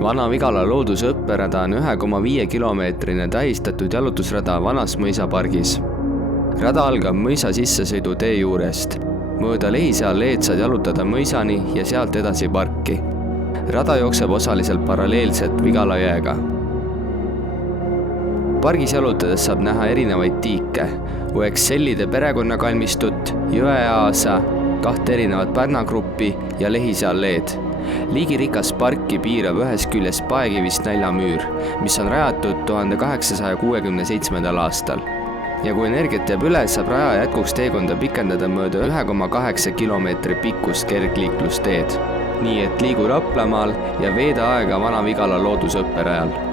Vana-Vigala loodusõpperada on 1,5 kilomeetrine tähistatud jalutusrada Vanas mõisapargis. Rada algab mõisa sissesõidu tee juurest. Mööda Lehise alleed saad jalutada mõisani ja sealt edasi parki. Rada jookseb osaliselt paralleelselt Vigala jõega. Pargis jalutades saab näha erinevaid tiike, Uexellide perekonnakalmistut, Jõeaasa, 2 erinevat pärnagruppi ja Lehise alleed. Liigirikas parki piirab ühes küljes Paekivist näljamüür, mis on rajatud 1867. aastal. Ja kui energiat jääb üle, saab raja jätkuks teekonda pikendada mööda 1,8 kilomeetri pikkust kergliiklusteed. Nii et liigu Raplamaal ja veeda aega Vana-Vigala loodusõpperajal.